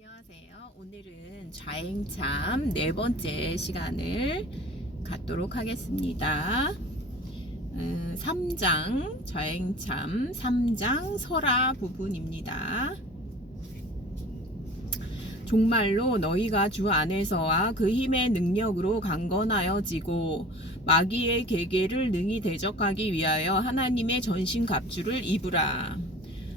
안녕하세요. 오늘은 좌행참 네 번째 시간을 갖도록 하겠습니다. 3장 좌행참 3장 설화 부분입니다. 종말로 너희가 주 안에서와 그 힘의 능력으로 강건하여지고 마귀의 계계를 능히 대적하기 위하여 하나님의 전신갑주를 입으라.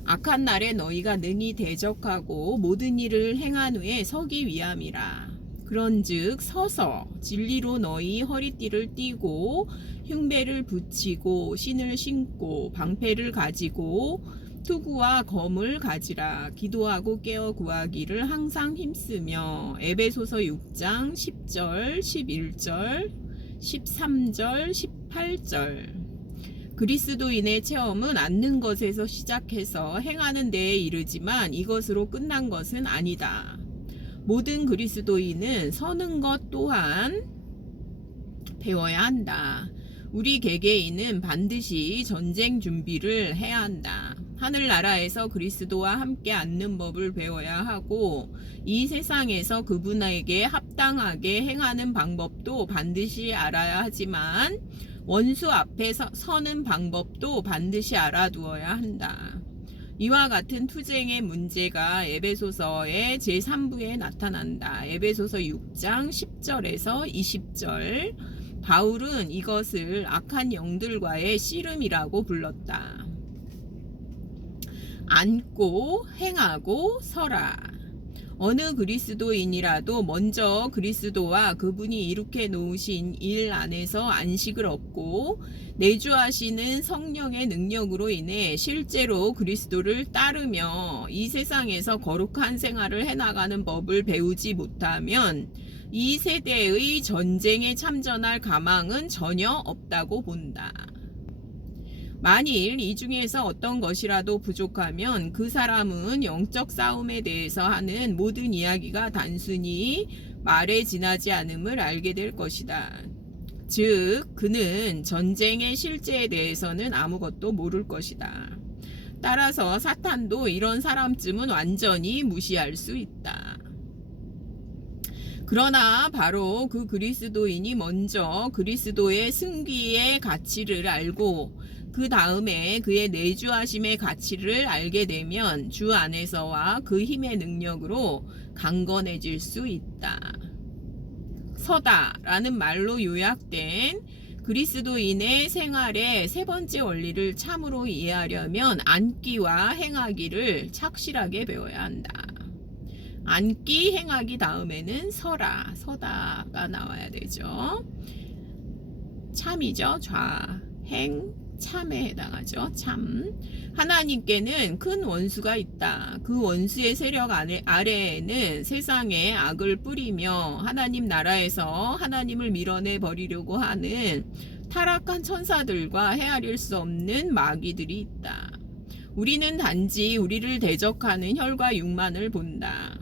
악한 날에 너희가 능히 대적하고 모든 일을 행한 후에 서기 위함이라. 그런즉 서서 진리로 너희 허리띠를 띠고 흉배를 붙이고 신을 신고 방패를 가지고 투구와 검을 가지라. 기도하고 깨어 구하기를 항상 힘쓰며. 에베소서 6장 10절 11절 13절 18절. 그리스도인의 체험은 앉는 것에서 시작해서 행하는 데에 이르지만 이것으로 끝난 것은 아니다. 모든 그리스도인은 서는 것 또한 배워야 한다. 우리 개개인은 반드시 전쟁 준비를 해야 한다. 하늘나라에서 그리스도와 함께 앉는 법을 배워야 하고 이 세상에서 그분에게 합당하게 행하는 방법도 반드시 알아야 하지만 원수 앞에 서는 방법도 반드시 알아두어야 한다. 이와 같은 투쟁의 문제가 에베소서의 제3부에 나타난다. 에베소서 6장 10절에서 20절. 바울은 이것을 악한 영들과의 씨름이라고 불렀다. 앉고 행하고 서라. 어느 그리스도인이라도 먼저 그리스도와 그분이 이룩해 놓으신 일 안에서 안식을 얻고 내주하시는 성령의 능력으로 인해 실제로 그리스도를 따르며 이 세상에서 거룩한 생활을 해나가는 법을 배우지 못하면 이 세대의 전쟁에 참전할 가망은 전혀 없다고 본다. 만일 이 중에서 어떤 것이라도 부족하면 그 사람은 영적 싸움에 대해서 하는 모든 이야기가 단순히 말에 지나지 않음을 알게 될 것이다. 즉, 그는 전쟁의 실제에 대해서는 아무것도 모를 것이다. 따라서 사탄도 이런 사람쯤은 완전히 무시할 수 있다. 그러나 바로 그 그리스도인이 먼저 그리스도의 승기의 가치를 알고 그 다음에 그의 내주하심의 가치를 알게 되면 주 안에서와 그 힘의 능력으로 강건해질 수 있다. 서다라는 말로 요약된 그리스도인의 생활의 세 번째 원리를 참으로 이해하려면 앉기와 행하기를 착실하게 배워야 한다. 앉기, 행하기 다음에는 서라, 서다가 나와야 되죠. 참이죠. 좌, 행, 참에 해당하죠. 참. 하나님께는 큰 원수가 있다. 그 원수의 세력 아래에는 세상에 악을 뿌리며 하나님 나라에서 하나님을 밀어내 버리려고 하는 타락한 천사들과 헤아릴 수 없는 마귀들이 있다. 우리는 단지 우리를 대적하는 혈과 육만을 본다.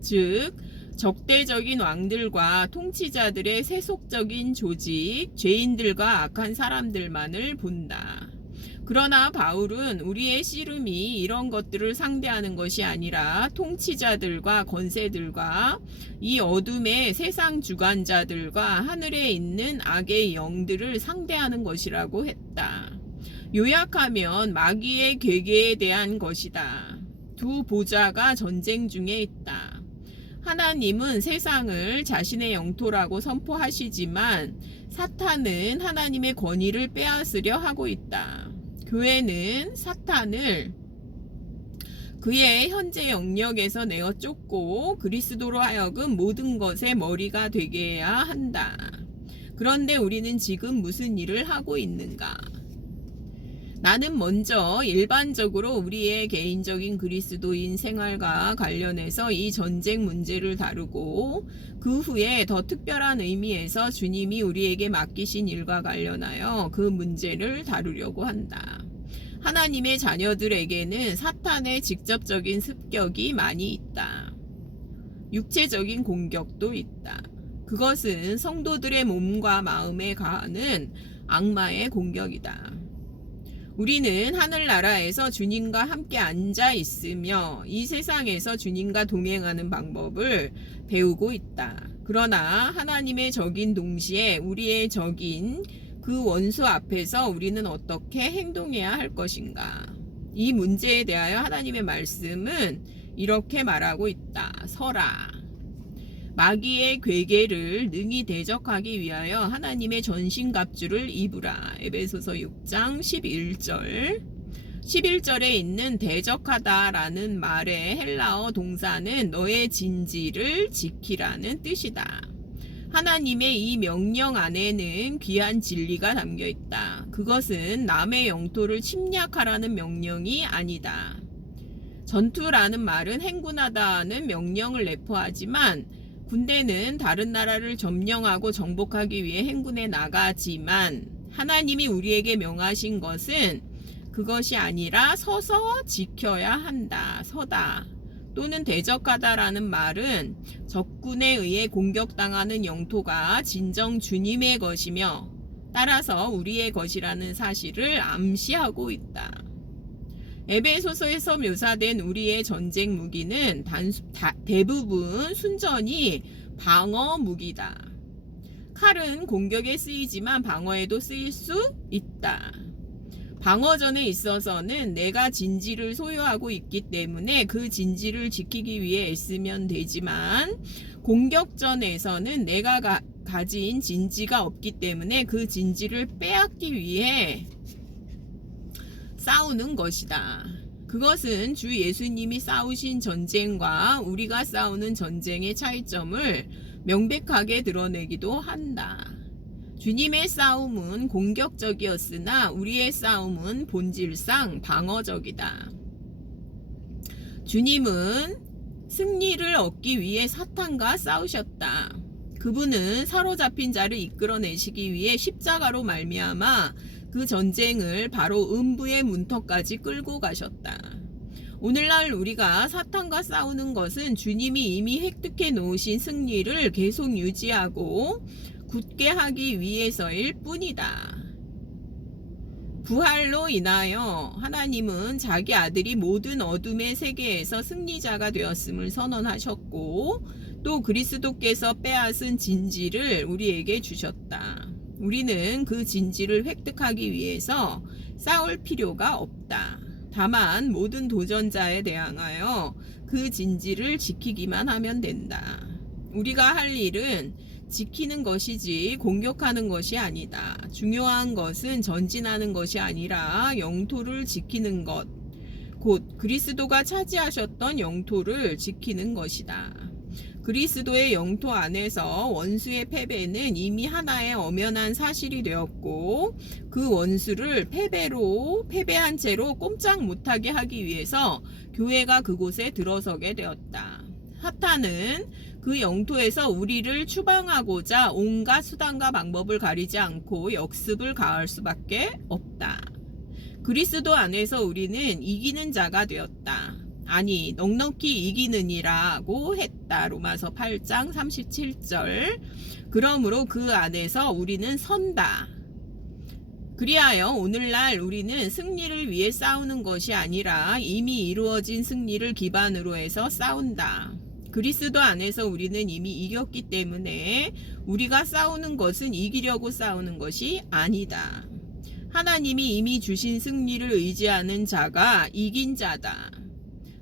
즉, 적대적인 왕들과 통치자들의 세속적인 조직, 죄인들과 악한 사람들만을 본다. 그러나 바울은 우리의 씨름이 이런 것들을 상대하는 것이 아니라 통치자들과 권세들과 이 어둠의 세상 주관자들과 하늘에 있는 악의 영들을 상대하는 것이라고 했다. 요약하면 마귀의 계계에 대한 것이다. 두 보좌가 전쟁 중에 있다. 하나님은 세상을 자신의 영토라고 선포하시지만 사탄은 하나님의 권위를 빼앗으려 하고 있다. 교회는 사탄을 그의 현재 영역에서 내어 쫓고 그리스도로 하여금 모든 것의 머리가 되게 해야 한다. 그런데 우리는 지금 무슨 일을 하고 있는가? 나는 먼저 일반적으로 우리의 개인적인 그리스도인 생활과 관련해서 이 전쟁 문제를 다루고 그 후에 더 특별한 의미에서 주님이 우리에게 맡기신 일과 관련하여 그 문제를 다루려고 한다. 하나님의 자녀들에게는 사탄의 직접적인 습격이 많이 있다. 육체적인 공격도 있다. 그것은 성도들의 몸과 마음에 가하는 악마의 공격이다. 우리는 하늘나라에서 주님과 함께 앉아 있으며 이 세상에서 주님과 동행하는 방법을 배우고 있다. 그러나 하나님의 적인 동시에 우리의 적인 그 원수 앞에서 우리는 어떻게 행동해야 할 것인가? 이 문제에 대하여 하나님의 말씀은 이렇게 말하고 있다. 서라. 마귀의 괴계를 능히 대적하기 위하여 하나님의 전신갑주를 입으라. 에베소서 6장 11절. 11절에 있는 대적하다라는 말의 헬라어 동사는 너의 진지를 지키라는 뜻이다. 하나님의 이 명령 안에는 귀한 진리가 담겨 있다. 그것은 남의 영토를 침략하라는 명령이 아니다. 전투라는 말은 행군하다는 명령을 내포하지만 군대는 다른 나라를 점령하고 정복하기 위해 행군에 나가지만 하나님이 우리에게 명하신 것은 그것이 아니라 서서 지켜야 한다. 서다. 또는 대적하다라는 말은 적군에 의해 공격당하는 영토가 진정 주님의 것이며 따라서 우리의 것이라는 사실을 암시하고 있다. 에베소서에서 묘사된 우리의 전쟁 무기는 대부분 순전히 방어 무기다. 칼은 공격에 쓰이지만 방어에도 쓰일 수 있다. 방어전에 있어서는 내가 진지를 소유하고 있기 때문에 그 진지를 지키기 위해 애쓰면 되지만 공격전에서는 내가 가진 진지가 없기 때문에 그 진지를 빼앗기 위해 싸우는 것이다. 그것은 주 예수님이 싸우신 전쟁과 우리가 싸우는 전쟁의 차이점을 명백하게 드러내기도 한다. 주님의 싸움은 공격적이었으나 우리의 싸움은 본질상 방어적이다. 주님은 승리를 얻기 위해 사탄과 싸우셨다. 그분은 사로잡힌 자를 이끌어내시기 위해 십자가로 말미암아 그 전쟁을 바로 음부의 문턱까지 끌고 가셨다. 오늘날 우리가 사탄과 싸우는 것은 주님이 이미 획득해 놓으신 승리를 계속 유지하고 굳게 하기 위해서일 뿐이다. 부활로 인하여 하나님은 자기 아들이 모든 어둠의 세계에서 승리자가 되었음을 선언하셨고 또 그리스도께서 빼앗은 진지를 우리에게 주셨다. 우리는 그 진지를 획득하기 위해서 싸울 필요가 없다. 다만 모든 도전자에 대항하여 그 진지를 지키기만 하면 된다. 우리가 할 일은 지키는 것이지 공격하는 것이 아니다. 중요한 것은 전진하는 것이 아니라 영토를 지키는 것, 곧 그리스도가 차지하셨던 영토를 지키는 것이다. 그리스도의 영토 안에서 원수의 패배는 이미 하나의 엄연한 사실이 되었고 그 원수를 패배한 채로 꼼짝 못하게 하기 위해서 교회가 그곳에 들어서게 되었다. 사탄은 그 영토에서 우리를 추방하고자 온갖 수단과 방법을 가리지 않고 역습을 가할 수밖에 없다. 그리스도 안에서 우리는 이기는 자가 되었다. 아니 넉넉히 이기느니라고 했다. 로마서 8장 37절. 그러므로 그 안에서 우리는 선다. 그리하여 오늘날 우리는 승리를 위해 싸우는 것이 아니라 이미 이루어진 승리를 기반으로 해서 싸운다. 그리스도 안에서 우리는 이미 이겼기 때문에 우리가 싸우는 것은 이기려고 싸우는 것이 아니다. 하나님이 이미 주신 승리를 의지하는 자가 이긴 자다.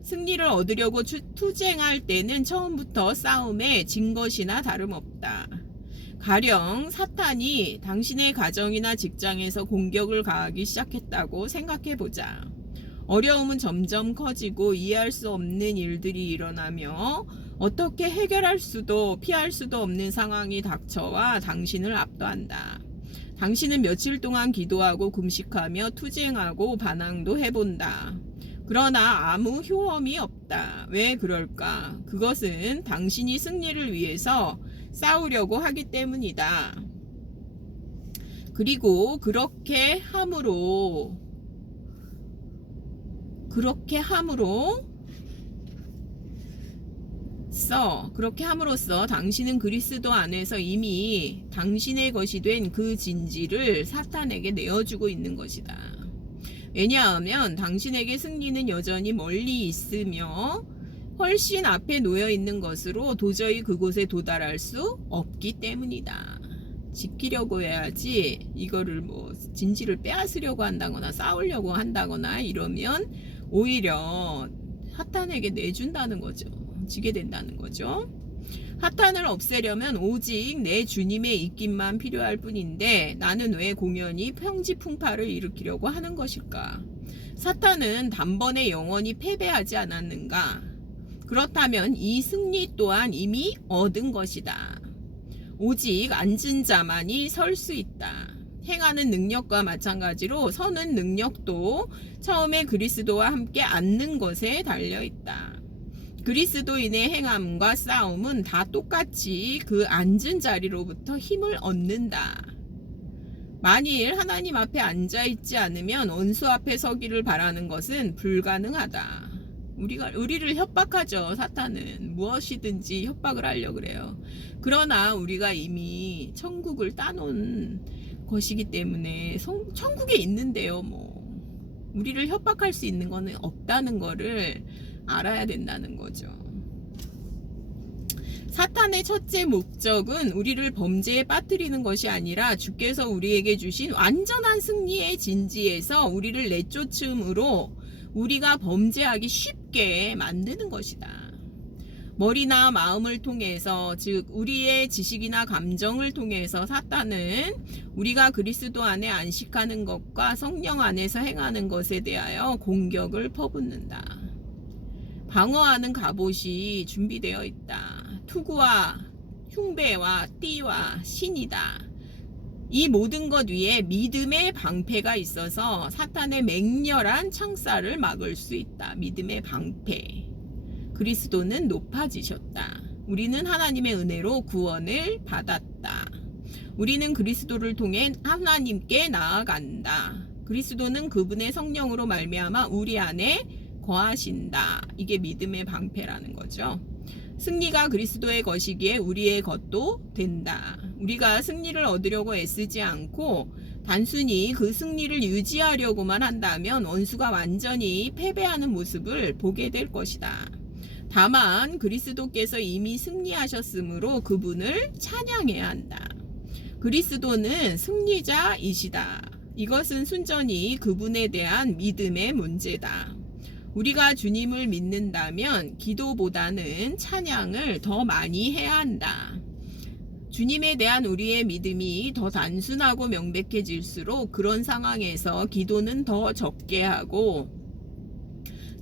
승리를 얻으려고 투쟁할 때는 처음부터 싸움에 진 것이나 다름없다. 가령 사탄이 당신의 가정이나 직장에서 공격을 가하기 시작했다고 생각해보자. 어려움은 점점 커지고 이해할 수 없는 일들이 일어나며 어떻게 해결할 수도 피할 수도 없는 상황이 닥쳐와 당신을 압도한다. 당신은 며칠 동안 기도하고 금식하며 투쟁하고 반항도 해본다. 그러나 아무 효험이 없다. 왜 그럴까? 그것은 당신이 승리를 위해서 싸우려고 하기 때문이다. 그리고 그렇게 함으로써 당신은 그리스도 안에서 이미 당신의 것이 된 그 진지를 사탄에게 내어주고 있는 것이다. 왜냐하면 당신에게 승리는 여전히 멀리 있으며 훨씬 앞에 놓여 있는 것으로 도저히 그곳에 도달할 수 없기 때문이다. 지키려고 해야지 이거를 뭐 진지를 빼앗으려고 한다거나 싸우려고 한다거나 이러면 오히려 사탄에게 내준다는 거죠. 지게 된다는 거죠. 사탄을 없애려면 오직 내 주님의 입김만 필요할 뿐인데 나는 왜 공연히 평지풍파를 일으키려고 하는 것일까? 사탄은 단번에 영원히 패배하지 않았는가? 그렇다면 이 승리 또한 이미 얻은 것이다. 오직 앉은 자만이 설 수 있다. 행하는 능력과 마찬가지로 서는 능력도 처음에 그리스도와 함께 앉는 것에 달려있다. 그리스도인의 행함과 싸움은 다 똑같이 그 앉은 자리로부터 힘을 얻는다. 만일 하나님 앞에 앉아있지 않으면 원수 앞에 서기를 바라는 것은 불가능하다. 우리를 협박하죠. 사탄은 무엇이든지 협박을 하려고 그래요. 그러나 우리가 이미 천국을 따놓은 것이기 때문에 천국에 있는데요. 우리를 협박할 수 있는 것은 없다는 거를 알아야 된다는 거죠. 사탄의 첫째 목적은 우리를 범죄에 빠뜨리는 것이 아니라 주께서 우리에게 주신 완전한 승리의 진지에서 우리를 내쫓음으로 우리가 범죄하기 쉽게 만드는 것이다. 머리나 마음을 통해서, 즉 우리의 지식이나 감정을 통해서 사탄은 우리가 그리스도 안에 안식하는 것과 성령 안에서 행하는 것에 대하여 공격을 퍼붓는다. 방어하는 갑옷이 준비되어 있다. 투구와 흉배와 띠와 신이다. 이 모든 것 위에 믿음의 방패가 있어서 사탄의 맹렬한 창살을 막을 수 있다. 믿음의 방패. 그리스도는 높아지셨다. 우리는 하나님의 은혜로 구원을 받았다. 우리는 그리스도를 통해 하나님께 나아간다. 그리스도는 그분의 성령으로 말미암아 우리 안에 거하신다. 이게 믿음의 방패라는 거죠. 승리가 그리스도의 것이기에 우리의 것도 된다. 우리가 승리를 얻으려고 애쓰지 않고 단순히 그 승리를 유지하려고만 한다면 원수가 완전히 패배하는 모습을 보게 될 것이다. 다만 그리스도께서 이미 승리하셨으므로 그분을 찬양해야 한다. 그리스도는 승리자이시다. 이것은 순전히 그분에 대한 믿음의 문제다. 우리가 주님을 믿는다면 기도보다는 찬양을 더 많이 해야 한다. 주님에 대한 우리의 믿음이 더 단순하고 명백해질수록 그런 상황에서 기도는 더 적게 하고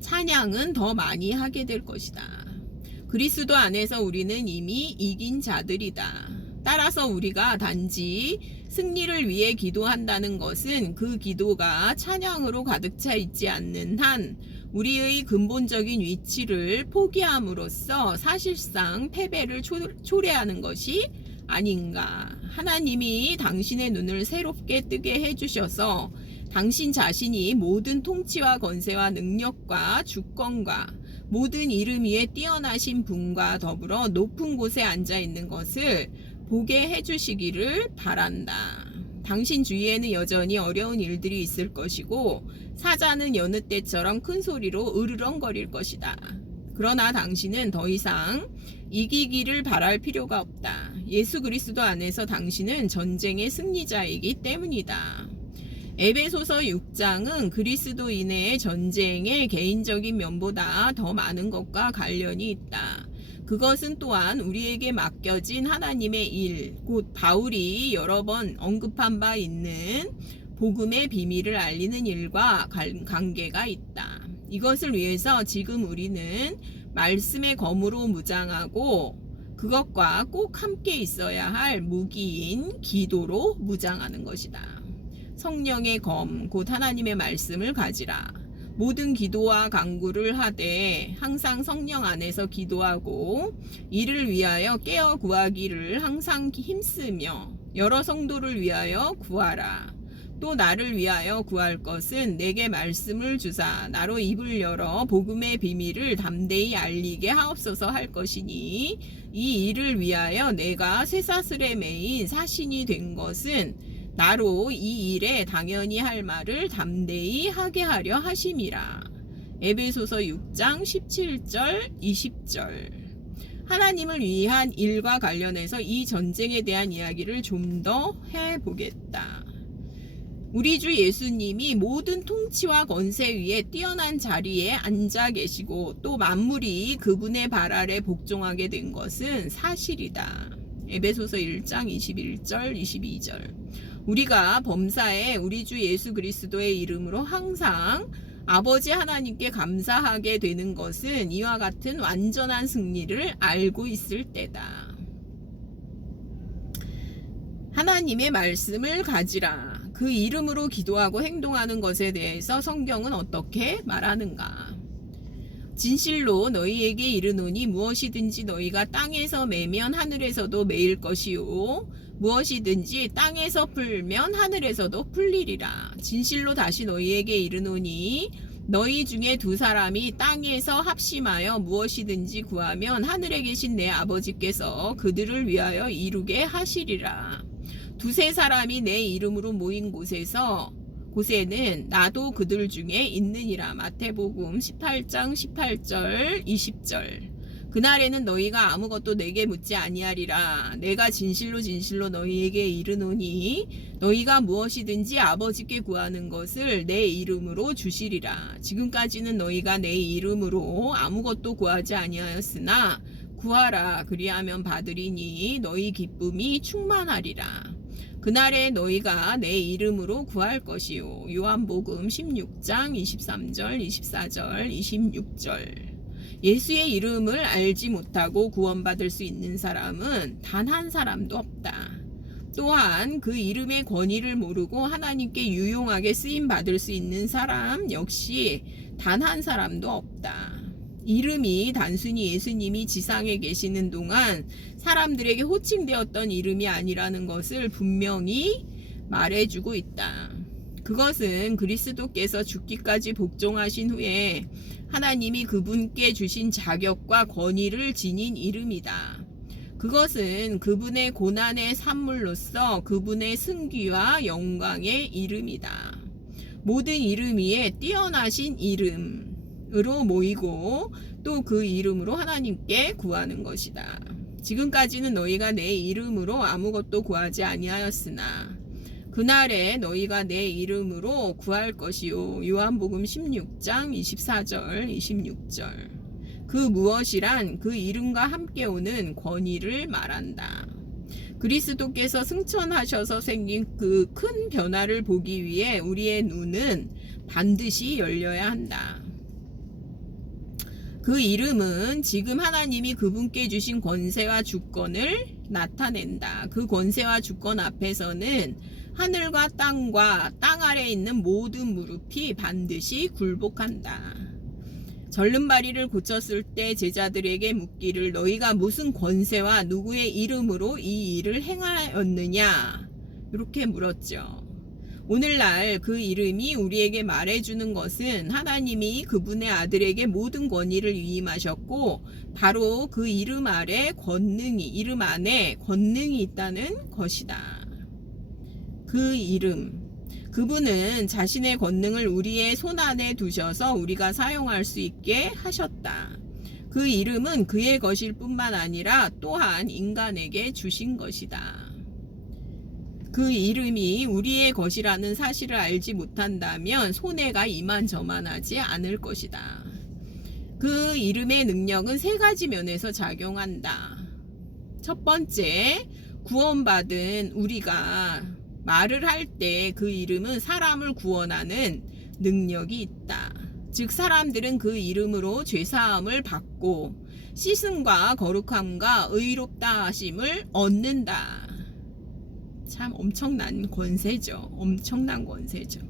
찬양은 더 많이 하게 될 것이다. 그리스도 안에서 우리는 이미 이긴 자들이다. 따라서 우리가 단지 승리를 위해 기도한다는 것은 그 기도가 찬양으로 가득 차 있지 않는 한 우리의 근본적인 위치를 포기함으로써 사실상 패배를 초래하는 것이 아닌가. 하나님이 당신의 눈을 새롭게 뜨게 해주셔서 당신 자신이 모든 통치와 권세와 능력과 주권과 모든 이름 위에 뛰어나신 분과 더불어 높은 곳에 앉아 있는 것을 보게 해주시기를 바란다. 당신 주위에는 여전히 어려운 일들이 있을 것이고 사자는 여느 때처럼 큰 소리로 으르렁거릴 것이다. 그러나 당신은 더 이상 이기기를 바랄 필요가 없다. 예수 그리스도 안에서 당신은 전쟁의 승리자이기 때문이다. 에베소서 6장은 그리스도인의 전쟁의 개인적인 면보다 더 많은 것과 관련이 있다. 그것은 또한 우리에게 맡겨진 하나님의 일, 곧 바울이 여러 번 언급한 바 있는 복음의 비밀을 알리는 일과 관계가 있다. 이것을 위해서 지금 우리는 말씀의 검으로 무장하고 그것과 꼭 함께 있어야 할 무기인 기도로 무장하는 것이다. 성령의 검, 곧 하나님의 말씀을 가지라. 모든 기도와 간구를 하되 항상 성령 안에서 기도하고 이를 위하여 깨어 구하기를 항상 힘쓰며 여러 성도를 위하여 구하라. 또 나를 위하여 구할 것은 내게 말씀을 주사 나로 입을 열어 복음의 비밀을 담대히 알리게 하옵소서 할 것이니 이 일을 위하여 내가 쇠사슬에 매인 사신이 된 것은 나로 이 일에 당연히 할 말을 담대히 하게 하려 하심이라. 에베소서 6장 17절 20절. 하나님을 위한 일과 관련해서 이 전쟁에 대한 이야기를 좀 더 해보겠다. 우리 주 예수님이 모든 통치와 권세 위에 뛰어난 자리에 앉아 계시고 또 만물이 그분의 발 아래 복종하게 된 것은 사실이다. 에베소서 1장 21절 22절. 우리가 범사에 우리 주 예수 그리스도의 이름으로 항상 아버지 하나님께 감사하게 되는 것은 이와 같은 완전한 승리를 알고 있을 때다. 하나님의 말씀을 가지라. 그 이름으로 기도하고 행동하는 것에 대해서 성경은 어떻게 말하는가? 진실로 너희에게 이르노니 무엇이든지 너희가 땅에서 매면 하늘에서도 매일 것이요 무엇이든지 땅에서 풀면 하늘에서도 풀리리라. 진실로 다시 너희에게 이르노니 너희 중에 두 사람이 땅에서 합심하여 무엇이든지 구하면 하늘에 계신 내 아버지께서 그들을 위하여 이루게 하시리라. 두세 사람이 내 이름으로 모인 곳에는 나도 그들 중에 있느니라. 마태복음 18장 18절 20절. 그날에는 너희가 아무것도 내게 묻지 아니하리라. 내가 진실로 진실로 너희에게 이르노니 너희가 무엇이든지 아버지께 구하는 것을 내 이름으로 주시리라. 지금까지는 너희가 내 이름으로 아무것도 구하지 아니하였으나 구하라. 그리하면 받으리니 너희 기쁨이 충만하리라. 그날에 너희가 내 이름으로 구할 것이요. 요한복음 16장 23절 24절 26절. 예수의 이름을 알지 못하고 구원받을 수 있는 사람은 단 한 사람도 없다. 또한 그 이름의 권위를 모르고 하나님께 유용하게 쓰임받을 수 있는 사람 역시 단 한 사람도 없다. 이름이 단순히 예수님이 지상에 계시는 동안 사람들에게 호칭되었던 이름이 아니라는 것을 분명히 말해주고 있다. 그것은 그리스도께서 죽기까지 복종하신 후에 하나님이 그분께 주신 자격과 권위를 지닌 이름이다. 그것은 그분의 고난의 산물로서 그분의 승귀와 영광의 이름이다. 모든 이름 위에 뛰어나신 이름으로 모이고 또 그 이름으로 하나님께 구하는 것이다. 지금까지는 너희가 내 이름으로 아무것도 구하지 아니하였으나 그날에 너희가 내 이름으로 구할 것이요. 요한복음 16장 24절 26절. 그 무엇이란 그 이름과 함께 오는 권위를 말한다. 그리스도께서 승천하셔서 생긴 그 큰 변화를 보기 위해 우리의 눈은 반드시 열려야 한다. 그 이름은 지금 하나님이 그분께 주신 권세와 주권을 나타낸다. 그 권세와 주권 앞에서는 하늘과 땅과 땅 아래에 있는 모든 무릎이 반드시 굴복한다. 절름발이를 고쳤을 때 제자들에게 묻기를 너희가 무슨 권세와 누구의 이름으로 이 일을 행하였느냐? 이렇게 물었죠. 오늘날 그 이름이 우리에게 말해주는 것은 하나님이 그분의 아들에게 모든 권위를 위임하셨고 바로 그 이름 아래 이름 안에 권능이 있다는 것이다. 그 이름, 그분은 자신의 권능을 우리의 손 안에 두셔서 우리가 사용할 수 있게 하셨다. 그 이름은 그의 것일 뿐만 아니라 또한 인간에게 주신 것이다. 그 이름이 우리의 것이라는 사실을 알지 못한다면 손해가 이만저만하지 않을 것이다. 그 이름의 능력은 세 가지 면에서 작용한다. 첫 번째, 구원받은 우리가 말을 할 때 그 이름은 사람을 구원하는 능력이 있다. 즉 사람들은 그 이름으로 죄사함을 받고 씻음과 거룩함과 의롭다 하심을 얻는다. 참 엄청난 권세죠. 엄청난 권세죠.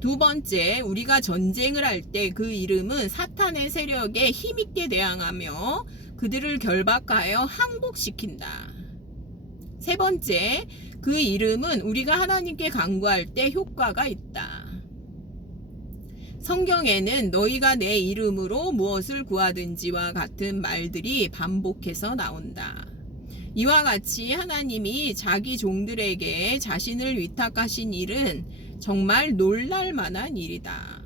두 번째, 우리가 전쟁을 할 때 그 이름은 사탄의 세력에 힘있게 대항하며 그들을 결박하여 항복시킨다. 세 번째, 그 이름은 우리가 하나님께 간구할 때 효과가 있다. 성경에는 너희가 내 이름으로 무엇을 구하든지와 같은 말들이 반복해서 나온다. 이와 같이 하나님이 자기 종들에게 자신을 위탁하신 일은 정말 놀랄 만한 일이다.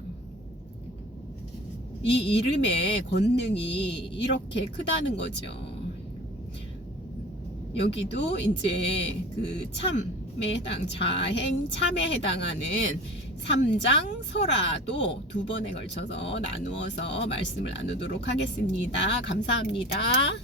이 이름의 권능이 이렇게 크다는 거죠. 여기도 이제 그 참에 해당, 자행 참에 해당하는 3장 설화도 2번에 걸쳐서 나누어서 말씀을 나누도록 하겠습니다. 감사합니다.